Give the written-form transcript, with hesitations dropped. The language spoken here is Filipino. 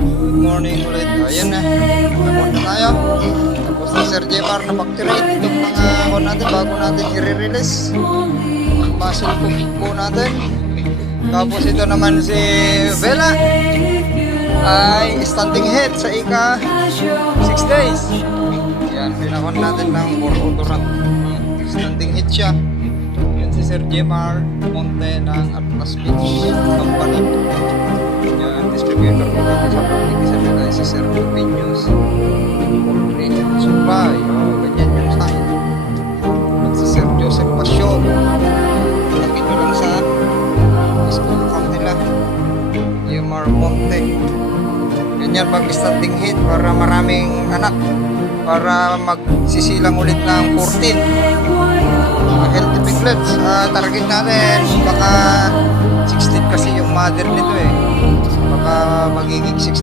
Good morning ulit. Ayan na. Nagkakot na tayo. Tapos na Sir Jemar na factory. Itong mga kon natin bago natin i-release. Muscle cook po natin. Tapos ito naman si Bella ay standing head sa ika 6 days. Yan, pinakon natin ng 4 odorant. Standing head siya. Yan si Sir Jemar Monte ng Atlas Beach Company. Yan, distributor ko dito sa public. Isa nila si Sir Pinius. Regional Supply. Ganyan yung sign. At si Sir Joseph Pasyon. Laki ko lang sa school account nila. Jemar Monte. Ganyan pag standing head para maraming anak. Para magsisilang ulit ng 14. Healthy piglets. Target natin baka 16 kasi yung mother nito eh. Baka magiging 16.